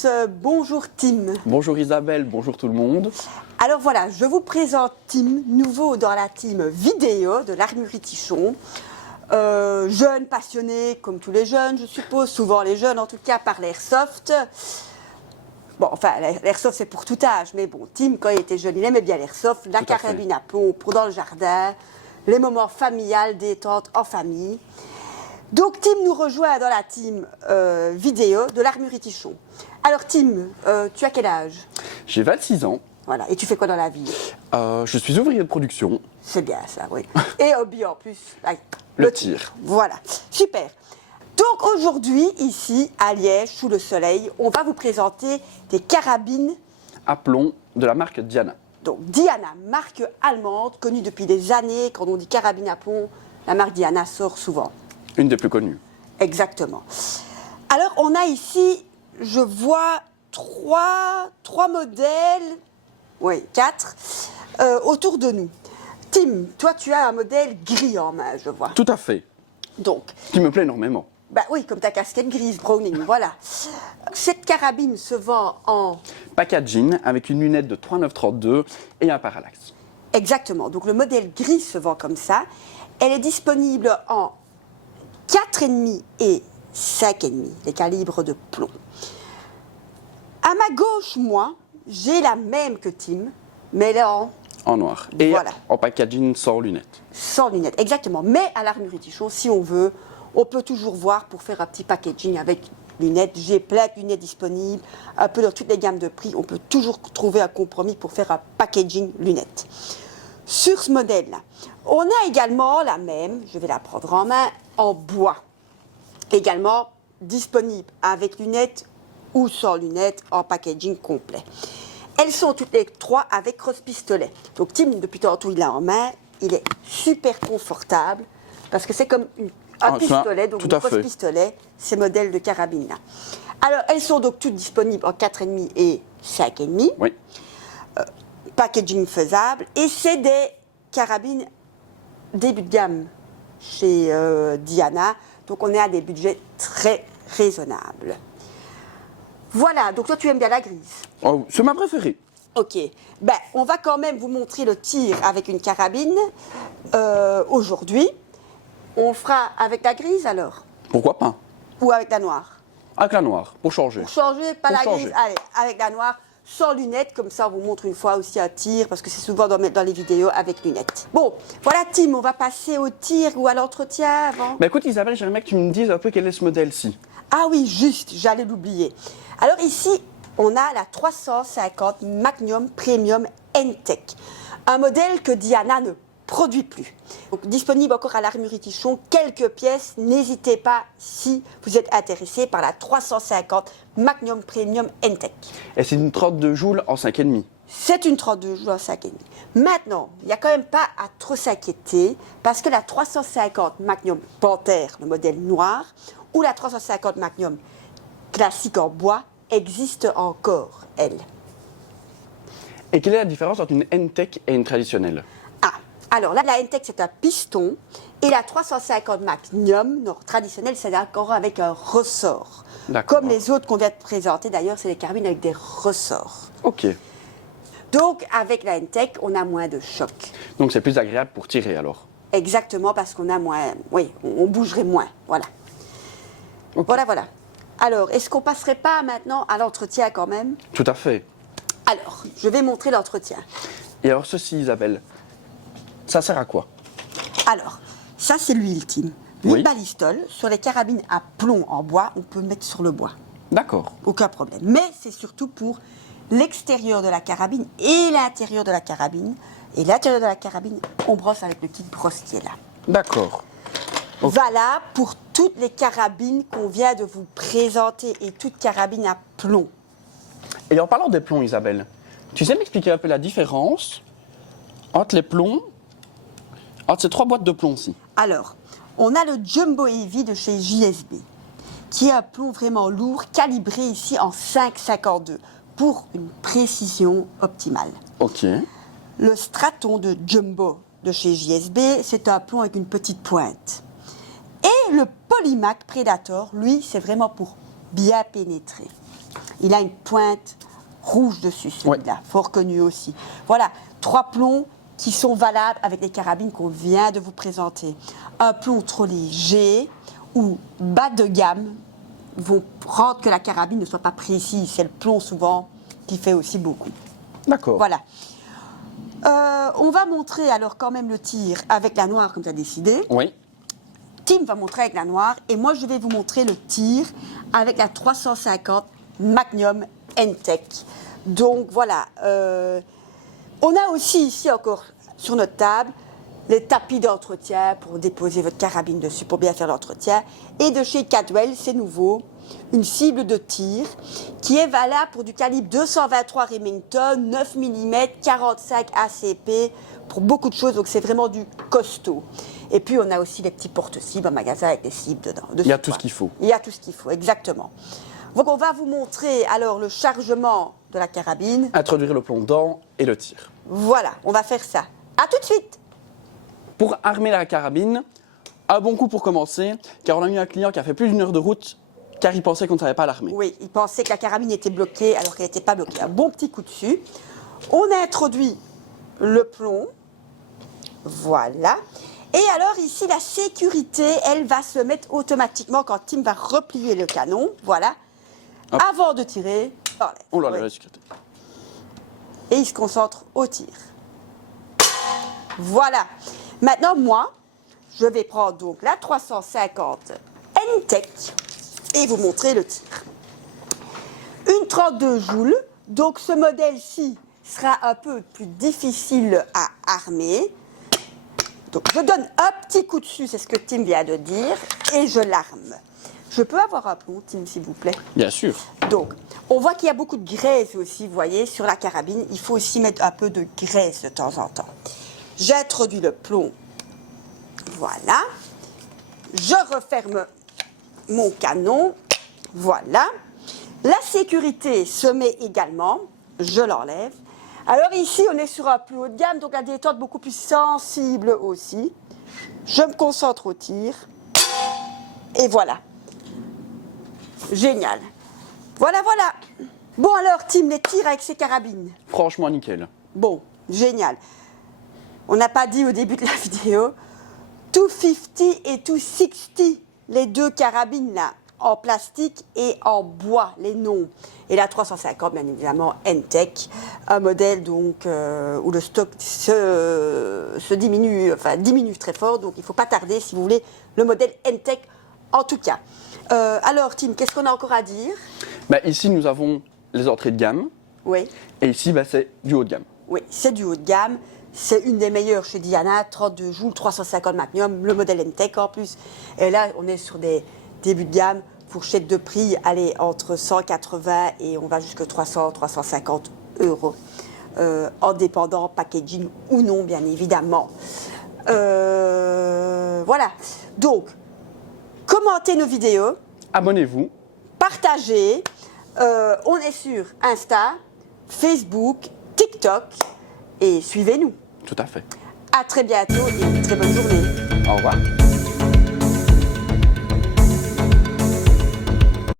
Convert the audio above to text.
tous, bonjour Tim. Bonjour Isabelle, bonjour tout le monde. Alors voilà, je vous présente Tim, nouveau dans la team vidéo de l'Armurerie Tichon. Jeune, passionné, comme tous les jeunes, je suppose, souvent les jeunes en tout cas par l'airsoft. Bon, enfin, l'airsoft c'est pour tout âge, mais bon, Tim, quand il était jeune, il aimait bien l'airsoft, la carabine à plomb pour dans le jardin, les moments familiales, détente en famille. Donc Tim nous rejoint dans la team vidéo de l'Armurerie Tichon. Alors Tim, tu as quel âge? J'ai 26 ans. Voilà, et tu fais quoi dans la vie? Je suis ouvrier de production. C'est bien ça, oui. Et hobby en plus. Le tir. Voilà, super. Donc aujourd'hui, ici, à Liège, sous le soleil, on va vous présenter des carabines. À plomb de la marque Diana. Donc Diana, marque allemande, connue depuis des années. Quand on dit carabine à plomb, la marque Diana sort souvent. Une des plus connues. Exactement. Alors on a ici, je vois trois modèles, oui, 4, autour de nous. Tim, toi tu as un modèle gris en main, je vois. Tout à fait. Donc, Qui me plaît énormément. bah oui, comme ta casquette grise, Browning, voilà. Cette carabine se vend en... Packaging avec une lunette de 3,932 et un parallaxe. Exactement, donc le modèle gris se vend comme ça. Elle est disponible en 4,5 et 5,5, les calibres de plomb. À ma gauche, moi, j'ai la même que Tim, mais elle est En noir. Et Voilà. en packaging sans lunettes. sans lunettes. Exactement, mais à l'Armurerie Tichon, si on veut, on peut toujours voir pour faire un petit packaging avec lunettes. J'ai plein de lunettes disponibles, un peu dans toutes les gammes de prix. On peut toujours trouver un compromis pour faire un packaging lunettes. Sur ce modèle-là, on a également la même, je vais la prendre en main, en bois. Également disponible avec lunettes ou sans lunettes en packaging complet. Elles sont toutes les trois avec crosse-pistolet. Donc Tim, depuis tantôt, il l'a en main. Il est super confortable parce que c'est comme un pistolet, donc un crosse-pistolet, ces modèles de carabine-là. Alors, elles sont donc toutes disponibles en 4,5 et 5,5. Oui. Packaging faisable. Et c'est des carabines début de gamme chez Diana. Donc, on est à des budgets très raisonnables. Voilà, donc toi, tu aimes bien la grise. Oh, c'est ma préférée. Ok, ben, on va quand même vous montrer le tir avec une carabine aujourd'hui. On le fera avec la grise alors? Pourquoi pas? Ou avec la noire? Avec la noire, pour changer. Pour changer, pas Pour la changer. grise, allez, avec la noire, sans lunettes, comme ça on vous montre une fois aussi un tir, parce que c'est souvent dans les vidéos avec lunettes. Bon, voilà Tim, on va passer au tir ou à l'entretien avant. Bah écoute Isabelle, j'aimerais que tu me dises un peu quel est ce modèle-ci. Ah oui, juste, j'allais l'oublier. Alors ici, on a la 350 Magnum Premium N-Tech, un modèle que Diana ne produit plus. Donc, disponible encore à l'Armurerie Tichon, quelques pièces. N'hésitez pas si vous êtes intéressé par la 350 Magnum Premium N-Tech. Et c'est une 32 joules en 5,5. C'est une 32 joules en 5,5. Maintenant, il n'y a quand même pas à trop s'inquiéter parce que la 350 Magnum Panthère, le modèle noir, ou la 350 Magnum classique en bois, existe encore, elle. Et quelle est la différence entre une N-Tech et une traditionnelle? Ah, alors là, la N-Tech, c'est un piston, et la 350 Magnum, non, traditionnelle, c'est encore avec un ressort. D'accord. Comme les autres qu'on vient de présenter, d'ailleurs, c'est les carabines avec des ressorts. Ok. Donc, avec la N-Tech, on a moins de choc. Donc c'est plus agréable pour tirer alors? Exactement, parce qu'on a moins... Oui, on bougerait moins, voilà. Ok. Voilà. Alors, est-ce qu'on passerait pas maintenant à l'entretien quand même? Tout à fait. Alors, je vais montrer l'entretien. Et alors ceci Isabelle, ça sert à quoi? Alors, ça c'est l'huile, Tim. Oui. L'huile balistol, sur les carabines à plomb en bois, on peut mettre sur le bois. D'accord. Aucun problème. Mais c'est surtout pour l'extérieur de la carabine et l'intérieur de la carabine. Et l'intérieur de la carabine, on brosse avec le petit brosse qui est là. D'accord. Ok. Voilà pour toutes les carabines qu'on vient de vous présenter et toutes carabines à plomb. Et en parlant des plombs Isabelle, tu sais m'expliquer un peu la différence entre les plombs, entre ces trois boîtes de plomb-ci? Alors, on a le Jumbo Heavy de chez JSB, qui est un plomb vraiment lourd, calibré ici en 5,52 pour une précision optimale. Ok. Le Straton de Jumbo de chez JSB, c'est un plomb avec une petite pointe. Et le Polymac Predator, lui, c'est vraiment pour bien pénétrer. Il a une pointe rouge dessus, celui-là, fort connu aussi. Voilà, 3 plombs qui sont valables avec les carabines qu'on vient de vous présenter. Un plomb trop léger ou bas de gamme vont rendre que la carabine ne soit pas précise. C'est le plomb souvent qui fait aussi beaucoup. D'accord. Voilà. On va montrer alors quand même le tir avec la noire comme tu as décidé. Oui. Tim va montrer avec la noire et moi je vais vous montrer le tir avec la 350 Magnum N-Tech. Donc voilà, on a aussi ici encore sur notre table les tapis d'entretien pour déposer votre carabine dessus pour bien faire l'entretien. Et de chez Cadwell, c'est nouveau, une cible de tir qui est valable pour du calibre 223 Remington, 9 mm, 45 ACP, pour beaucoup de choses, donc c'est vraiment du costaud. Et puis on a aussi les petits porte-cibles en magasin avec des cibles dedans. Il y a tout ce qu'il faut. Il y a tout ce qu'il faut, exactement. Donc on va vous montrer alors le chargement de la carabine. Introduire le plomb dedans et le tir. Voilà, on va faire ça. À tout de suite. Pour armer la carabine, un bon coup pour commencer, car on a eu un client qui a fait plus d'1 heure de route car il pensait qu'on ne savait pas l'armer. Oui, il pensait que la carabine était bloquée alors qu'elle n'était pas bloquée. Un bon petit coup dessus. On introduit le plomb. Voilà. Et alors ici, la sécurité, elle va se mettre automatiquement quand Tim va replier le canon. Voilà. Hop. Avant de tirer, Oh là là, oui. la sécurité. Et il se concentre au tir. Voilà. Maintenant, moi, je vais prendre donc la 350 N-Tech et vous montrer le tir. Une 32 joules. Donc ce modèle-ci sera un peu plus difficile à armer. Donc je donne un petit coup dessus, c'est ce que Tim vient de dire, et je l'arme. Je peux avoir un plomb, Tim, s'il vous plaît? Bien sûr. Donc, on voit qu'il y a beaucoup de graisse aussi, vous voyez, sur la carabine. Il faut aussi mettre un peu de graisse de temps en temps. J'introduis le plomb. Voilà. Je referme mon canon. Voilà. La sécurité se met également. Je l'enlève. Alors ici, on est sur un plus haut de gamme, donc la détente beaucoup plus sensible aussi. Je me concentre au tir. Et voilà. Génial. Voilà, voilà. Bon alors, Tim, les tirs avec ces carabines. Franchement, nickel. Bon, génial. On n'a pas dit au début de la vidéo, 250 et 260, les deux carabines là, en plastique et en bois, les noms. Et la 350, bien évidemment, N-Tech, un modèle donc où le stock se diminue, enfin diminue très fort, donc il ne faut pas tarder si vous voulez le modèle N-Tech en tout cas. Alors Tim, qu'est-ce qu'on a encore à dire? Ici, nous avons les entrées de gamme. Oui. Et ici, c'est du haut de gamme. Oui, c'est du haut de gamme. C'est une des meilleures chez Diana, 32 joules, 350 Magnum, le modèle N-Tech en plus. Et là, on est sur des débuts de gamme, fourchette de prix, allez, entre 180 et on va jusqu'à 300, 350 euros. En dépendant packaging ou non, bien évidemment. Voilà. Donc, commentez nos vidéos. Abonnez-vous. Partagez. On est sur Insta, Facebook, TikTok et suivez-nous. Tout à fait. À très bientôt et une très bonne journée. Au revoir.